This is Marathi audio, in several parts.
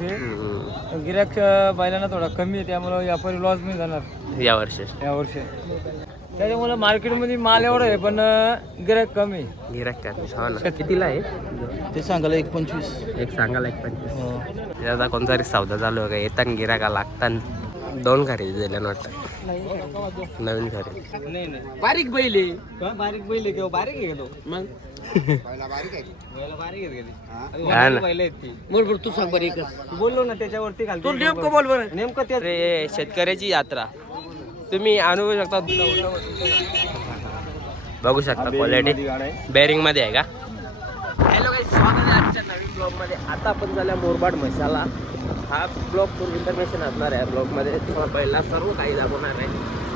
वर्षी गिराक बैलांना थोडा कमी आहे, त्यामुळे व्यापारी लॉस नाही जाणार या वर्षी. त्याच्यामुळे मार्केटमध्ये माल एवढा आहे पण गिराक कमी. गिराक काय कितीला आहे ते सांगायला 1.25. एक सांगायला 1.25. आता कोणता तरी सौदा चालू आहे का, येताना गिराका लागताना 2 खरेदी दिल्या वाटतं, नवीन खरेदी. बारीक बैल आहे, बारीक बैल आहे किंवा बारीक आहे तो मग तू सांग बरं एकच बोललो ना त्याच्यावरती घाल तू नेमकं बोल बरं नेमकं अरे शेतकऱ्याची यात्रा तुम्ही अनुभवू शकता, बघू शकता. क्वालिटी बेरिंग मध्ये आहे का. हॅलो गाईस, स्वागत आहे आजच्या नवीन ब्लॉग मध्ये. आता आपण झाल्या मोरबाड मसाला. हा ब्लॉग पूर्ण इन्फॉर्मेशन असणार आहे. ब्लॉग मध्ये तुम्हाला पहिला सर्व काही दाखवणार आहे.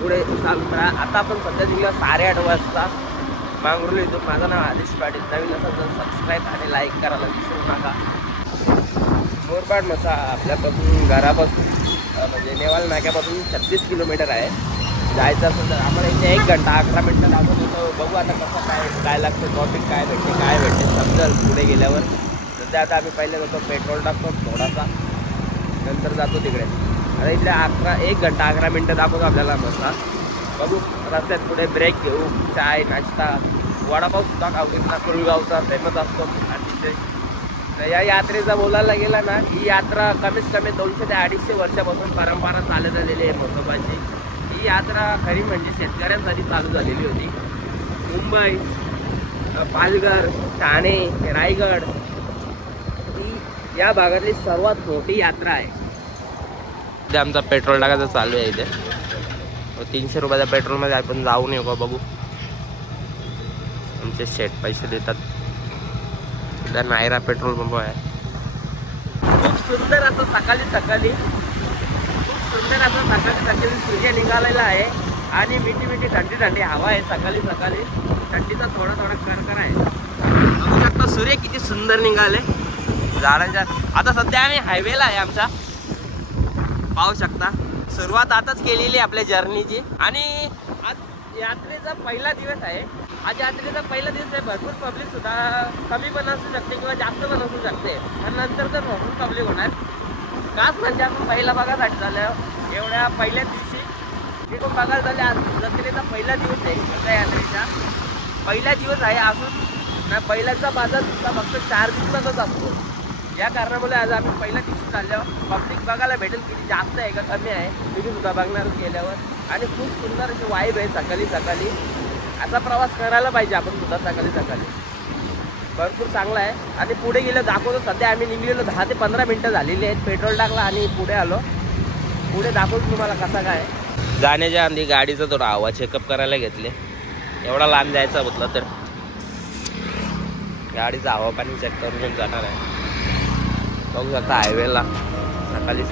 पुढे चालू करा. आता आपण सध्या दिला 8:30 वाजता मांगरुळ येतो. माझं नाव आदिश पाटील. नवीन असेल तर सबस्क्राईब आणि लाईक करायला विसरू नका. मोरबाड मसाला आपल्यापासून घरापासून म्हणजे नेवाल नाक्यापासून 36 किलोमीटर आहे. जायचं असेल तर आम्हाला इथे 1 घंटा 11 मिनटं लागत होतं. बघू आता कसं काय लागतं, टॉपिक काय भेटते समजेल पुढे गेल्यावर. सध्या आता आम्ही पहिले जातो, पेट्रोल टाकतो थोडासा, नंतर जातो तिकडे. आता इकडे 1 घंटा 11 मिनटं दाखवतो आपल्याला मसाला. बघू रस्त्यात पुढे ब्रेक घेऊ, चाय नाश्ता, वडापाव सुद्धा गावठीतला कुळगावचा फेमस असतो अतिशय. तर या यात्रेचा बोलायला गेला ना, ही यात्रा कमीत कमी 200 ते 250 वर्षापासून परंपरा चालत आलेली आहे म्हसोबाची. ही यात्रा खरी म्हणजे शेतकऱ्यांसाठी चालू झालेली होती. मुंबई, पालघर, ठाणे, रायगड ही या भागातली सर्वात मोठी यात्रा आहे. इथे आमचा पेट्रोल टाकायचं चालू आहे. इथे 300 रुपयाच्या पेट्रोलमध्ये आपण जाऊन येऊ का बघू. आमचे शेट पैसे देतात. इथं नायरा पेट्रोल पंप आहे. खूप सुंदर असं सकाळी सूर्य निघालेला आहे आणि मिठी थंडी हवा आहे. सकाळी थंडीचा थोडा करकर आहे. बघू शकता सूर्य किती सुंदर निघाले झाडांच्या. आता सध्या आम्ही हायवेला आहे आमचा, पाहू शकता. सुरुवात आताच केलेली आहे आपल्या जर्नीची. आणि आज यात्रेचा पहिला दिवस आहे. आज यात्रेचा पहिला दिवस आहे. भरपूर पब्लिक सुद्धा कमी पण असू शकते किंवा जास्त पण असू शकते. आणि नंतर तर भरपूर पब्लिक होणार. खास म्हणजे आपण पहिला बघायसाठी झालं एवढ्या पहिल्या दिवशी तिथून बघायला झाले. आज जत्रेचा पहिला दिवस आहे. त्या यात्रेचा पहिला दिवस आहे असून ना पहिल्याचा बाजार सुद्धा फक्त 4 दिवसाचाच असतो. या कारणामुळे आज आम्ही पहिल्या दिवशी चालल्यावर पब्लिक बघायला भेटेल किती जास्त आहे का कमी आहे तुम्ही सुद्धा बघणार गेल्यावर. आणि खूप सुंदर अशी वाईब आहे. सकाळी असा प्रवास करायला पाहिजे आपण सुद्धा सकाळी. भरपूर चांगला आहे. आणि पुढे गेलं दाखवतो. सध्या आम्ही निघलेलो 10 ते 15 मिनटं झालेली आहेत. पेट्रोल टाकला आणि पुढे आलो. पुढे दाखवतो तुम्हाला कसा काय. जाण्याच्या आधी गाडीचा थोडा हवा चेकअप करायला घेतले. एवढा लांब जायचा म्हटलं तर गाडीचा हवा पाणी चेक करून जाणार आहे. बघू शकता हायवेला सकाळी.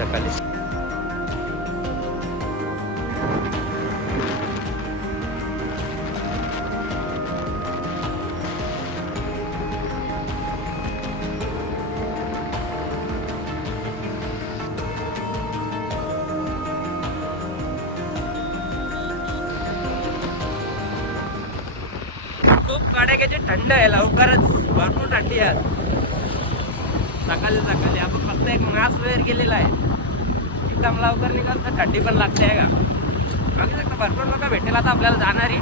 खूप कडाक्याची थंड आहे. लवकरच भरपूर थंडी आहे. सकाळी आपण फक्त एक मास्क वेअर केलेला आहे. एकदम लवकर निघाल तर थंडी पण लागते आहे का. बघू शकता भरपूर लोक भेटेल आता आपल्याला जाणारी.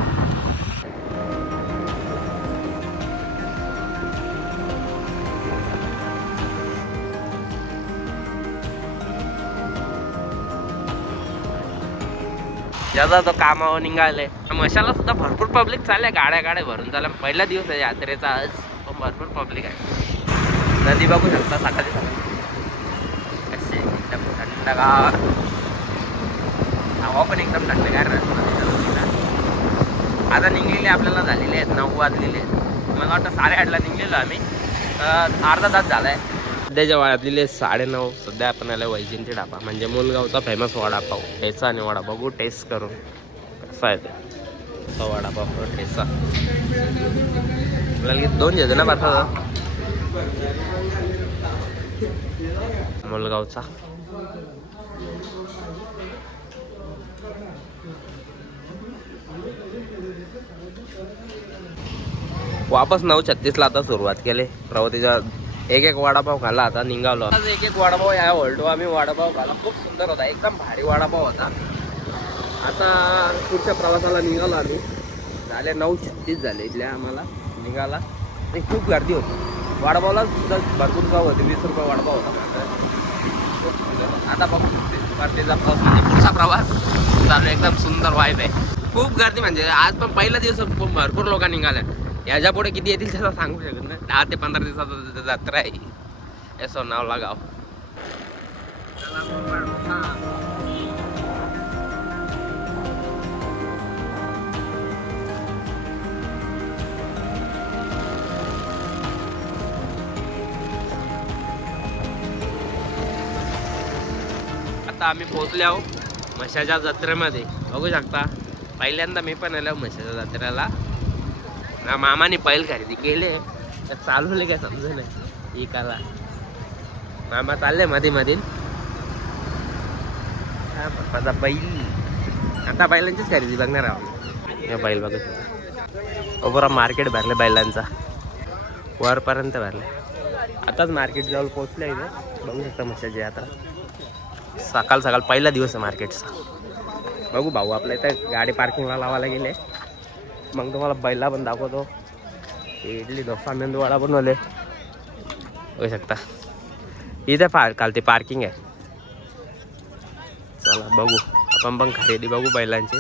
ज्यादा तो कामावर निघाले. मशाला सुद्धा भरपूर पब्लिक चालले. गाड्या भरून चालल्या. पहिला दिवस आहे यात्रेचा आज, पण भरपूर पब्लिक आहे. नदी बघू शकता सकाळी असे एकदम थंडगार. हवा पण एकदम थंडगार. आता निघलेले आपल्याला झालेले आहेत 9 वाजलेले आहेत. मला वाटतं 8:30ला निघलेलो आम्ही. अर्धा तास झाला आहे. सध्याच्या वाजलेले 9:30. सध्या आपण आला वैजयंती ढाबा म्हणजे मुलगावचा फेमस वडापाव. ठेचा आणि वडा बघू टेस्ट करून कसा आहे ते वडापाव ठेचा. आपल्याला 2 घेतो ना पाठवा मुलगावचा. वापस 9:36ला आता सुरुवात केली. प्रवतीच्या एक एक वडापाव खाल्ला, आता निघालो. आज एक एक वडापाव या ओल्डो आम्ही वडापाव खाल्ला, खूप सुंदर होता, एकदम भारी वडापाव होता. आता पुढच्या प्रवासाला निघालो आम्ही. झाले 9:36 झाले इथल्या आम्हाला निघाला. आणि खूप गर्दी होती. वडापावला सुद्धा भरपूर गाव होते, 20 रुपये वडापाव होता. आता बघू गर्दीचा प्रवास म्हणजे पुढचा प्रवास चालू, एकदम सुंदर वाईब आहे. खूप गर्दी म्हणजे आज पण पहिला दिवस भरपूर लोक निघाले. याच्या पुढे किती येतील त्याला सांगू शकत नाही. 10 ते 15 दिवसाचा जत्रा आहे हे सोनावला गाव. आता आम्ही पोहोचले आहो म्हशाच्या जत्रेमध्ये. बघू शकता पहिल्यांदा मी पण आलो म्हशाच्या जत्रेला. मामाने बैल खरेदी केले, चालवले काय समजू नाही एकाला. मामा चालले मध्ये मध्ये. आता बैल, आता बैलांचीच खरेदी बघणार आहोत. बैल बघू शकता पुरा मार्केट भरले बैलांचा, वरपर्यंत भरले. आताच मार्केट जवळ पोहोचले इथे. बघू शकता म्हशाची यात्रा. सकाळ सकाळ पहिला दिवस आहे मार्केटचा. बघू भाऊ आपल्या इथं गाडी पार्किंगला लावायला गेले. मग तुम्हाला बैला पण दाखवतो. इडली डोसा मेंदूवाडा बनवले बघू शकता. इथे खालती पार्किंग आहे. चला बघू आपण पण खरेदी बघू बैलांची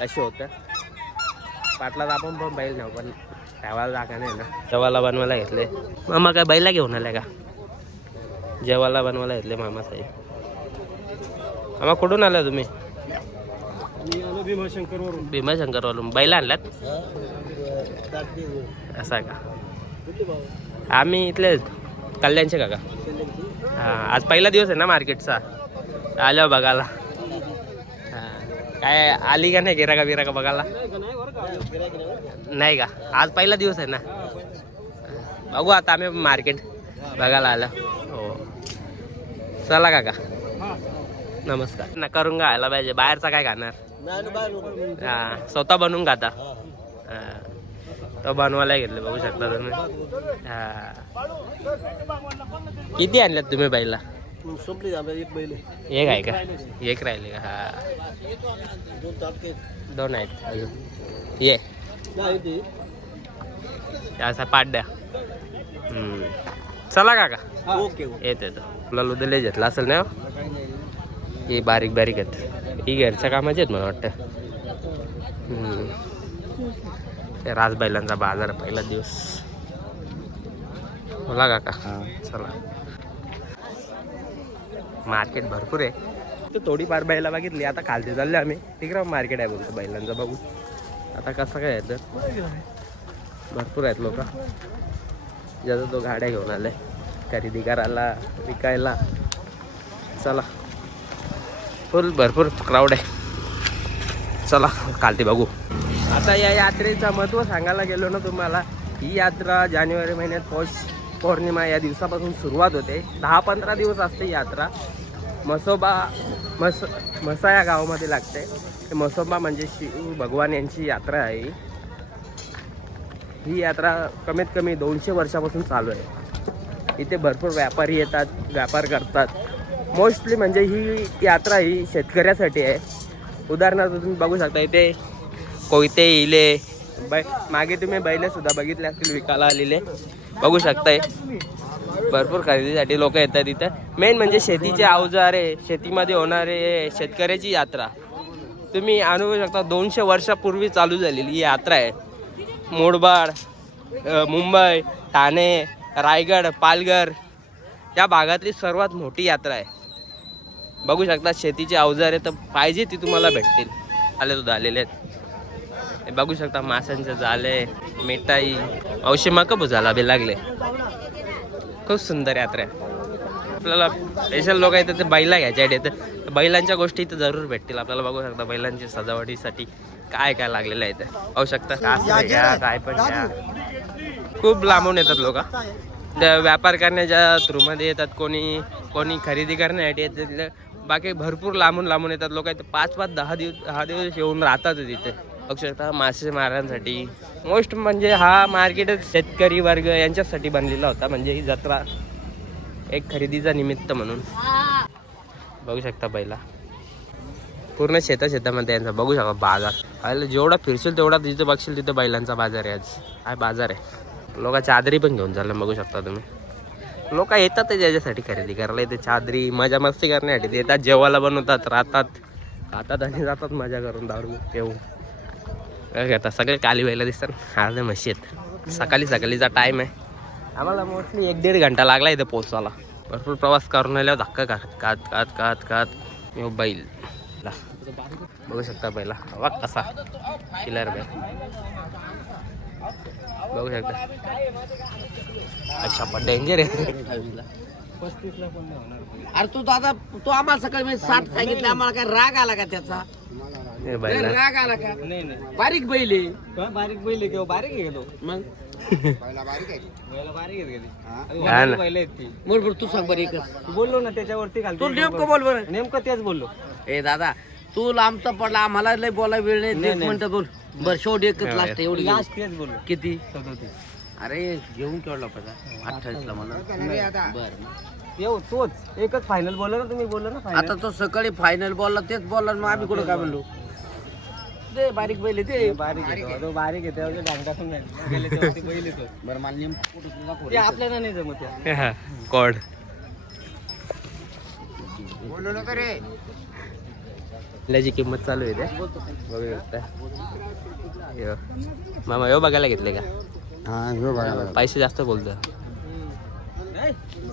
कशी होतं. पाटलात आपण पण बैल नेऊ, पण ठेवायला जागा नाही ना. जेवायला बनवायला घेतले मामा. काय बैला घेऊन आले का? जेवायला बनवायला घेतले मामा साहेब. मामा कुठून आला तुम्ही? भीमाशंकरवरून. बैला आणल्यात असं आहे का? आम्ही इथले कल्याणचे काका. हां आज पहिला दिवस आहे ना मार्केटचा. आलो बघायला. हां काय आली का नाही गिराका बिराका बघायला? नाही का? आज पहिला दिवस आहे ना. बघू आता आम्ही मार्केट बघायला आलो. हो चला काका नमस्कार. ना करून खायला पाहिजे, बाहेरचा काय खाणार? हा स्वतः बनवून खाता. तो बनवायला घेतले बघू शकता तुम्ही. हा किती आणल्यात तुम्ही बैला? एक आहे का? एक राहिले का? हा 2 आहेत अजून. ये असा पाठ द्या. चला काका ओके येत येतो. तुला लुदले घेतला असेल ना. ही बारीक बारीक आहेत. ही घरच्या कामाची आहेत मला वाटतं. राजबैलांचा बाजार पहिला दिवस. बोला काका. चला मार्केट भरपूर आहे. तर थोडीफार बैला बघितली. आता खालती चालले आम्ही. तिकडं मार्केट आहे बोलतो बैलांचं. बघू आता कसं काय आहे. तर भरपूर आहेत लोक. ज्याचा तो गाड्या घेऊन आले खरेदी करायला विकायला. चला फुल भरपूर क्राऊड आहे. चला खालती बघू. आता या यात्रेचं महत्त्व सांगायला गेलो ना तुम्हाला. ही यात्रा जानेवारी महिन्यात पौष पौर्णिमा या दिवसापासून सुरुवात होते. 10-15 दिवस असते यात्रा. म्हसा या गावामध्ये लागते. म्हसोबा म्हणजे शिव भगवान यांची यात्रा आहे. ही यात्रा कमीत कमी 200 वर्षापासून चालू आहे. इथे भरपूर व्यापारी येतात, व्यापार करतात. मोस्टली म्हणजे ही यात्रा ही शेतकऱ्यासाठी आहे. उदाहरणार्थ तुम्ही बघू शकता इथे कोयते इले मागे तुम्ही बैले सुद्धा बघितले असतील विकायला आलेले. बघू शकताय भरपूर खरेदीसाठी लोक येतात इथं. मेन म्हणजे शेतीचे अवजारे, शेतीमध्ये होणारे शेतकऱ्याची यात्रा तुम्ही अनुभवू शकता. 200 वर्षापूर्वी चालू झालेली ही यात्रा आहे. मोडबाड, मुंबई, ठाणे, रायगड, पालघर या भागातली सर्वात मोठी यात्रा आहे. बघू शकता शेतीचे अवजारे तर पाहिजे ती तुम्हाला भेटतील. आले सुद्धा आलेले आहेत. बघू शकता माशांचे जाळे, मिठाई, औषध कप झाला बी लागले. खूप सुंदर यात्रा आहे. आपल्याला स्पेशल लोक येतात ते बैला घ्यायच्या येतात. बैलांच्या गोष्टी इथं जरूर भेटतील आपल्याला. बघू शकता बैलांची सजावटीसाठी काय काय लागलेलं आहे. पाहू शकता घ्या काय पण घ्या. खूप लांबून येतात लोक. त्या व्यापार करण्याच्या थ्रूमध्ये येतात. कोणी खरेदी करण्यासाठी येतात. बाकी भरपूर लांबून येतात लोक. इथे 5-10 दिवस येऊन राहतात तिथे. बघू शकता मासे मारण्यासाठी. मोस्ट म्हणजे हा मार्केटच शेतकरी वर्ग यांच्यासाठी बनलेला होता. म्हणजे ही जत्रा एक खरेदीचा निमित्त म्हणून बघू शकता बैला पूर्ण शेतामध्ये यांचा बघू शकता बाजार. आयला जेवढा फिरशील तेवढा जिथं बघशील तिथं बैलांचा बाजार आहे. आज काय बाजार आहे. लोक चादरी पण घेऊन चाललं बघू शकता तुम्ही. लोक येतात त्याच्यासाठी खरेदी करायला. इथे चादरी मजा मस्ती करण्यासाठी येतात. जेवायला बनवतात, राहतात आणि जातात मजा करून दारू पिऊन. काय करतात सगळे काली बैला दिसतात. अर्धे म्हशी आहेत. सकाळीचा टाईम आहे. आम्हाला मोस्टली 1-1.5 घंटा लागला इथं पोहोचायला. भरपूर प्रवास करून आल्यावर धक्का कात मी बैल बघू शकता पहिला वा कसा किलर बैल बघू शकता. अच्छा पण डेंजर आहे. 35ला पण नाही होणार. अरे तू दादा तू आम्हाला सकाळी 60 सांगितलं आम्हाला काय राग आला का त्याचा? हे बैल राग आला का? नाही बारीक बैल आहे. बारीक बैल किंवा बारीक आहे तो मग बैला बारीक आहे हा ना. बैल आहेत ती. बरोबर तू सांग बरं एकच. बोललो ना त्याच्यावरती तू नेमकं बोल बरं. नेमकं तेच बोललो. ए दादा तू लांबचा पडला आम्हाला लय बोलायला वेळ नाही. एक मिनिट बोल बरं. शेवट एकच लास्ट एवढी लास्ट तेच बोललो. किती? 37. अरे घेऊन केवढा पाहिजे 28 ला मला बरं. येऊ तोच एकच फायनल बोलला ना तुम्ही. बोललो ना आता फायनल. तो सकाळी फायनल बोलला तेच बोलला मग आम्ही कुठं काय म्हणलो ते बारीक बैल आहे ते. बारीक आहे तो बारीक आहे त्यावर डांग टाकून गेले तेव्हा ते बैल येतो. बरं मला नेमकं कुठं तुला ते आपल्याला नाही जमत आहे. कॉड बोललो नका रे. त्याची किंमत चालू आहे ते बघू शकता. यो. मामा यो बघायला घेतले का? हा हो बघायला पैसे जास्त बोलतो.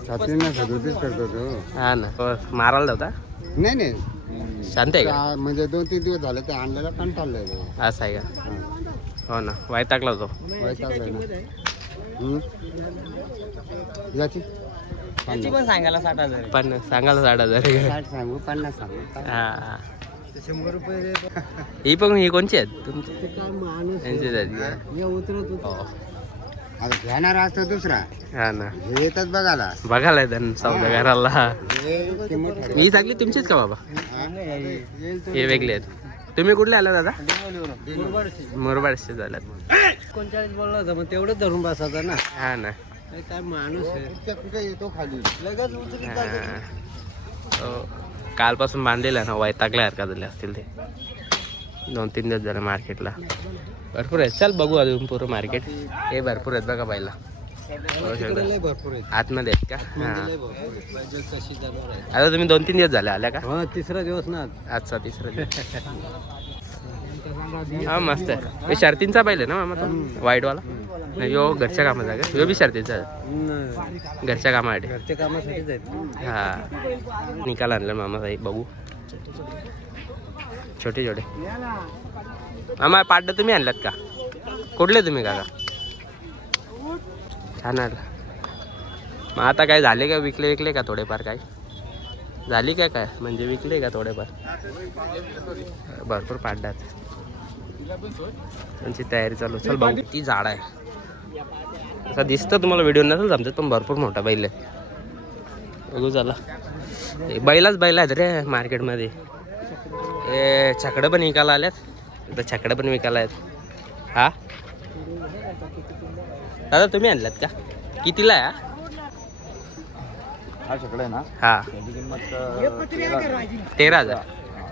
छातीनं सदोतीस करतो तो. हा ना हो, मारायला होता. नाही नाही शांत आहे का? म्हणजे 2-3 दिवस झाले ते आणलेला कंटाळलंय तो. असं आहे का? हो ना वैतागला होतो. वैतागलंय ना. याची त्याची पण सांगायला 60,000 आहे. पण सांगायला 60,000 60 सांगू 50 सांगू. हा 100 रुपये ही कोणची आहेत तुमची? काय माणूस यांचीच आहेत हे उतरत का? हो. आता घेणारा असतो दुसरा हा ना हे येतात बघायला. बघायला येतात सौदागराला. हे किंमत ठरव. ही चांगली तुमचीच का बाबा? हे वेगळे आहेत. तुम्ही कुठले आला दादा? मुरबाडचे झाल्यात. 39 बोलला होता मग तेवढंच धरून बसायचं ना. हा ना काय माणूस आहे. कुठे येतो खाली लगेच उचलीत हा. हो. कालपासून बांधलेला ना वैतागल्यासारखा झाले असतील ते. 2-3 दिवस झाले मार्केटला. भरपूर आहे. चल बघू अजून पुरं मार्केट. हे भरपूर आहेत बघा बायला. भरपूर आहे. आतमध्ये आहेत का? हा कशी जनावर आहे. आता तुम्ही 2-3 दिवस झाले आल्या का? हा तिसरा दिवस ना आज. आजचा तिसरा दिवस. हा मस्त आहे. हे शर्तींचा बैल आहे ना मामा तो वाईटवाला? नाही यो घरच्या कामाचा का? यो बी शर्तींचा आहे. घरच्या कामासाठी. घरच्या कामासाठीच आहेत. हा निकाल आणला मामा साहेब बघू. छोटे छोटे मामा पाड्डा तुम्ही आणलात का? कुठले तुम्ही काका? छान आणला. मग आता काय झाले का? विकले का थोडेफार? काय झाली काय म्हणजे विकले का थोडेफार? भरपूर पाड्डात त्यांची तयारी चालू. चल भाऊ ती झाड आहे असं दिसतं तुम्हाला व्हिडिओ नसेल समजत पण भरपूर मोठा बैल आहे. बघू चला. बैल आहेत रे मार्केटमध्ये. हे छकडं पण विकायला आल्यात. तर छकडं पण विकायला आहेत. हा दादा तुम्ही आणलात का? कितीला आहे हा छकडा आहे ना हा? त्याची किंमत 13,000.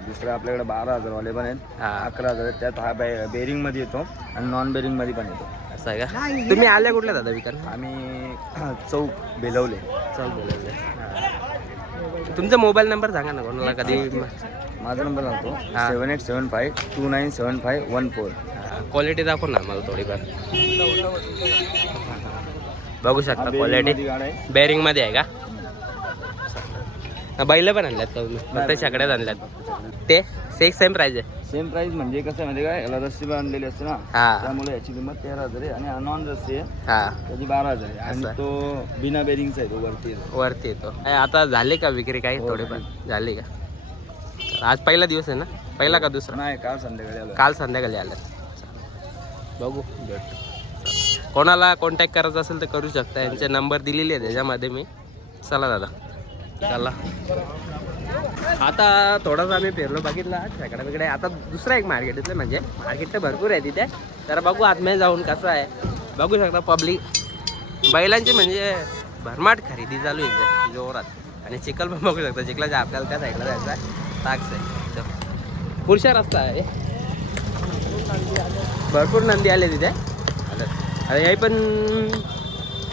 दुसरे आपल्याकडे 12,000 वाले पण आहेत. हा 11,000 आहेत. त्यात हा बेरिंग मध्ये येतो आणि नॉन बेरिंग मध्ये पण येतो. असं आहे का? तुम्ही आल्या कुठल्या दादा विकायला? आम्ही चौक बेलवले. चल बोलायचं. तुमचा मोबाईल नंबर सांगा ना कोणाला कधी. माझा नंबर सांगतो हा. 7875297514. क्वालिटी दाखव ना मला थोडीफार. बघू शकता क्वालिटी. गाड आहे. बेरिंग मध्ये आहे का? बैल पण आणल्यात का तुम्ही? फक्त छकड्यात आणल्यात ते? सेम प्राइस आहे. सेम प्राइस म्हणजे कसं आहे माहिती काय, याला रस्सी बांधलेली असते ना हा त्यामुळे याची किंमत 13,000 आहे आणि नॉन रस्सी आहे हा त्याची 12,000 आहे. आणि असं. तो बिना बेरिंगचा आहे तो वरती आहे. वरती येतो. आता झाले का विक्री काही हो, थोडेफार? झाली का? आज पहिला दिवस आहे ना? पहिला का दुसरा? नाही काल संध्याकाळी आलो. काल संध्याकाळी आलं. बघू भेटतो. कोणाला कॉन्टॅक्ट करायचा असेल तर करू शकता. यांचे नंबर दिलेले आहे त्याच्यामध्ये मी. चला दादा चला. आता थोडासा आम्ही फिरलो बघितला छकडा बिकडे. आता दुसरा एक मार्केट इथलं म्हणजे मार्केट तर भरपूर आहे तिथे. तर बघू आतमध्ये जाऊन कसं आहे. बघू शकता पब्लिक बैलांचे म्हणजे भरमाट खरेदी चालू आहे इथे जोरात. आणि चिखल पण बघू शकता, चिखलाच्या आपल्याला त्या साईडला जायचं आहे, ताक्स आहे एकदम पुढच्या रस्ता आहे. भरपूर नंदी आले तिथे. आता हे पण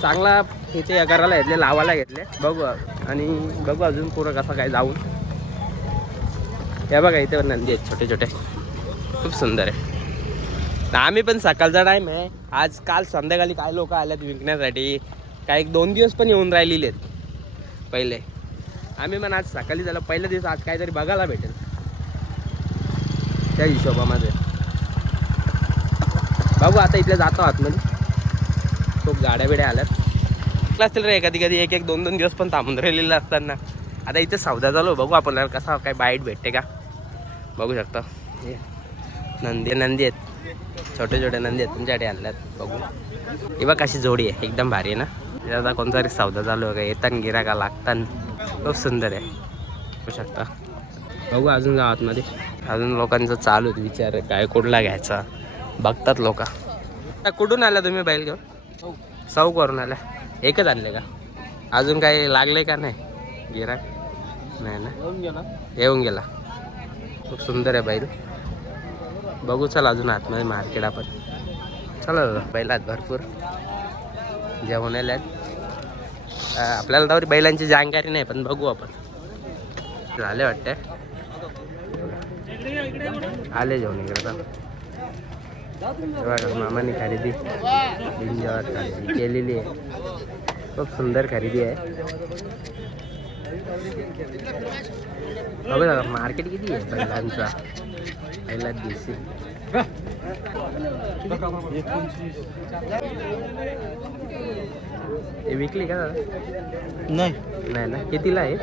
चांगला इथे करायला घेतले, लावायला घेतले. बघू आणि बघू अजून पुरं कसं काय जाऊन. हे बघा इथे पण नंदी आहेत छोटे छोटे, खूप सुंदर आहे. आम्ही पण सकाळचा टाईम आहे आज. काल संध्याकाळी काय लोक आल्यात विकण्यासाठी, काय 1-2 दिवस पण येऊन राहिलेले आहेत पहिले. आम्ही पण आज सकाळी झालं पहिला दिवस, आज काहीतरी बघायला भेटेल त्या हिशोबामध्ये. बघू आता इथले जातो आतमध्ये. खूप गाड्या बिड्या आल्यात असतील रे, कधी कधी 1-2 दिवस पण थांबून राहिलेलं असताना. आता इथे सौदा चालू, बघू आपण कसा काय बाईट भेटते का. बघू शकता नंदी आहेत, छोटे छोटे नंदी आहेत तुमच्याकडे आणल्यात. बघू हे बघ कशी जोडी आहे, एकदम भारी आहे ना. आता कोणता तरी सौदा चालू आहे का, येताना गिराका लागताना. खूप सुंदर आहे, बघू शकता. बघू अजून जाऊ आतमध्ये. अजून लोकांचं चालू आहे विचार, काय कुठला घ्यायचा बघतात लोक. कुठून आला तुम्ही बैल घेऊन? करून आल्या. एकच आणले का? अजून काही लागले का नाही गिराक? नाही ना, येऊन गेला. खूप सुंदर आहे बैल. बघू चला अजून आतमध्ये मार्केट आपण. चला बैलात भरपूर जेवण आल्यात. आपल्याला तरी बैलांची जानकारी नाही, पण बघू आपण. झाले वाटते आले जेवण इकडे. बघा मामाने खरेदी बिनजेवात खरेदी केलेली आहे. खूप सुंदर खरेदी आहे. बघा मार्केट किती आहे बैलांचा पहिल्याच दिवशी. हे विकली का दादा? नाही नाही ना. कितीला आहे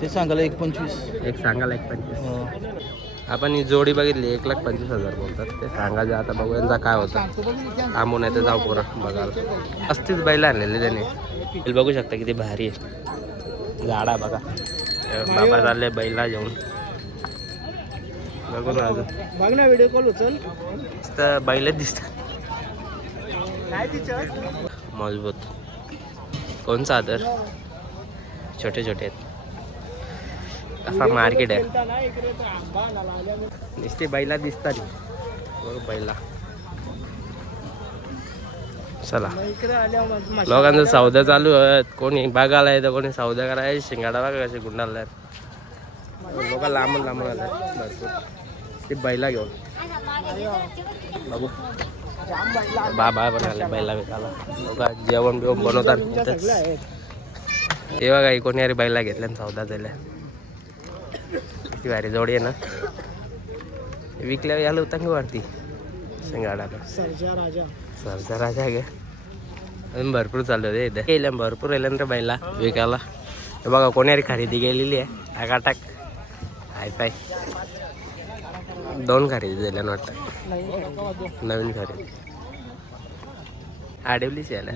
ते सांगायला 1.25. एक सांगायला 1.25. आपण ही जोडी बघितली 1,25,000 बोलतात ते सांगायचं. आता बघू यांचा काय होतं. थांबून येतं जाऊ पोरं बघायला. 35 बैल आणलेले त्याने. बघू शकता किती भारी आहे. झाडा बघा, बाबा चालले बैला घेऊन. बघू ना अजून बघ ना व्हिडिओ कॉल उचल. तर बैलच दिसतात मजबूत. कोणचा आदर, छोटे छोटे आहेत. असा मार्केट आहे. नुसते बैला दिसतात बैला. चला लोकांचा सौदा चालू आहे. कोणी बघायला येतं, कोणी सौदा करायला. शिंगाडा बघा कसे गुंडाला आहेत लोक, लांबून लांबून आले भरपूर ते बैला घेऊन. बघू बाबा पण आले बैला विकायला. लोक जेवण बिवण बनवतात. ते बघा कोणी अरे बैला घेतल्या सौदा झाल्या. किती भारी जोडी आहे ना. विकल्यावर याला उतंग वाढती शिंगाडाला. सरजा राजा घे. अजून भरपूर चालू होते इथे. गेल्या भरपूर येल्यानंतर बैला विकायला. हे बघा कोणी खरेदी केलेली आहे टाकाटाक. हाय पाय 2 खरेदी झाल्या वाटतं. नवीन खरेदी आडवलीच यायला.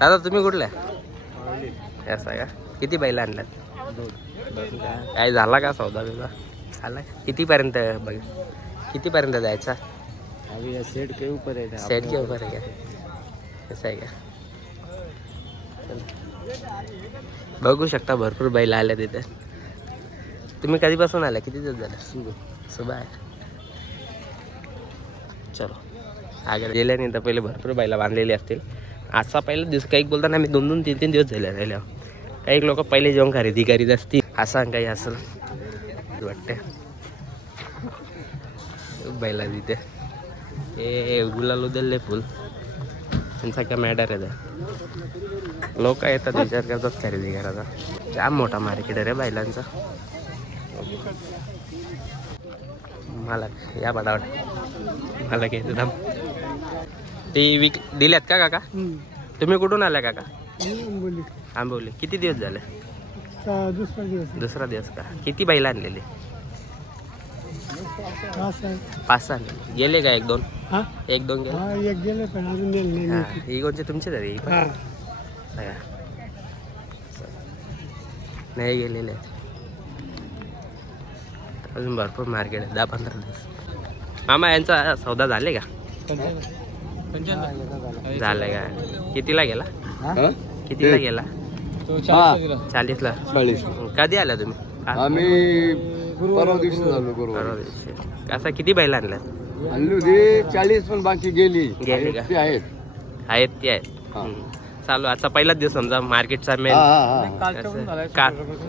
दादा तुम्ही कुठल्या असं का? किती बैला आणल्यात? 2. काय झाला का सौदा बिदा? आला कितीपर्यंत? बघ कितीपर्यंत जायचा? सेट के ऊपर है. सेट के ऊपर आहे का? असं आहे का? बघू शकता भरपूर बैल आल्या तिथे. तुम्ही कधीपासून आल्या? किती दिवस झाले? सुबह आहे. चलो आगे गेल्या नाही तर पहिले भरपूर बैला बांधलेली असतील. आजचा पहिला दिवस काही बोलताना आम्ही 2-2, 3-3 दिवस झाले राहिल्यावर. काही लोक पहिले जेवण खरेदी करीत असतील. असं काही असेल वाटते. बैला तिथे हे गुलाल उदलले फुल त्यांचा काय मॅटर आहे. लोक येतात विचार करतात खरेदी करायचा. जाम मोठा मार्केट आहे रे बैलांचा. मला या पटावट मला घ्यायचं थांब. ती दिल्यात का काका? तुम्ही कुठून आल्या काका? आंबोली. किती दिवस झाले? दुसरा दिवस का? किती बैल आणलेले? 5-6 गेले का? 1-2 गेले. ही कोणते तुमचे तरी नाही गेलेले. अजून भरपूर मार्केट आहे. 10-15 दिवस. मामा यांचा सौदा झाले का? झालं का? कितीला गेला? कितीला गेला? तो 40 दिला. 40 ला. 40. कधी आला तुम्ही? आम्ही परवा दिवशी झालो परवा दिवशी. असा किती बैल आणला? आणली होती 40 पण बाकी गेली गेली का? ती आहेत. आहेत ती आहेत. चालू आजचा पहिलाच दिवस समजा मार्केटचा मेन. कालच्या पण झालाय.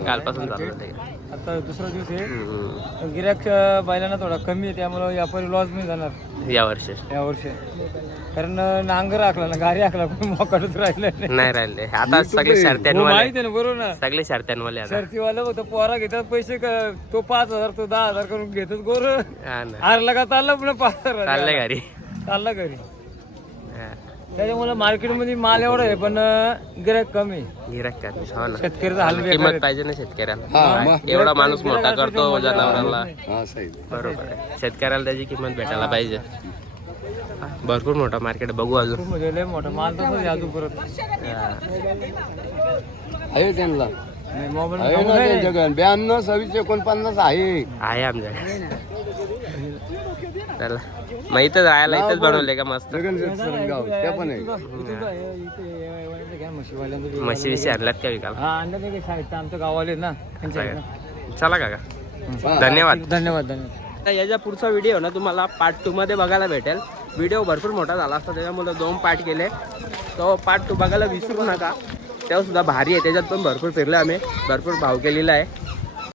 कालपासून चालू होतं. आता दुसरा दिवस आहे. गिऱ्हाईक बैलांना थोडा कमी आहे, त्यामुळे व्यापारी लॉस नाही जाणार या वर्षी. कारण नांगर आखला ना, गाडी आखला, पण मोकाटच राहिलं नाही राहिले आता सगळे माहिती शर्त्यांवाले. आहे ना, बरोबर ना. सगळे शर्त्यांवाले आता. शर्तीवाले होतं, पोरा घेतात पैसे तो 5,000 तो 10,000 करून घेतात गोर. हा ना. हारला का चालला पुन्हा 5,000 चाललंय घरी. चालला घरी. हा. त्याच्यामुळे मार्केटमध्ये माल एवढा आहे, पण गिऱ्हाईक कमी. गिऱ्हाईक करते. हो ना. शेतकऱ्याचा हाल बेकार किंमत आहे. पाहिजे ना शेतकऱ्याला. एवढा माणूस मोठा करतो जनावरांना. बरोबर आहे. शेतकऱ्याला त्याची किंमत भेटायला पाहिजे. भरपूर मोठा मार्केट बघू अजून. खूप म्हणजे लय मोठा माल तसंच आहे अजून परत. आहे त्यांना नाही, मोबाईल आहे ना त्यांच्याकडे 92 26 49 आहे. आहे आमच्याकडे. चला मग इथं राहायला इथंच बनवले का मस्त? सरंगाव त्या पण आहे. म्हशी विषयी आणल्यात का विकायला? हा, आणलं ते साहित्य आमच्या गावाले ना, त्यांच्याकडे. चला काका, धन्यवाद. धन्यवाद. याच्या पुढचा व्हिडिओ ना तुम्हाला पार्ट 2 मध्ये बघायला भेटेल. व्हिडिओ भरपूर मोठा झाला असता, त्याच्यामुळे 2 पार्ट केले. तो पार्ट 2 बघायला विसरू नका. तेव्हा सुद्धा भारी आहे, त्याच्यात पण भरपूर फिरले आम्ही, भरपूर भाव केलेला आहे.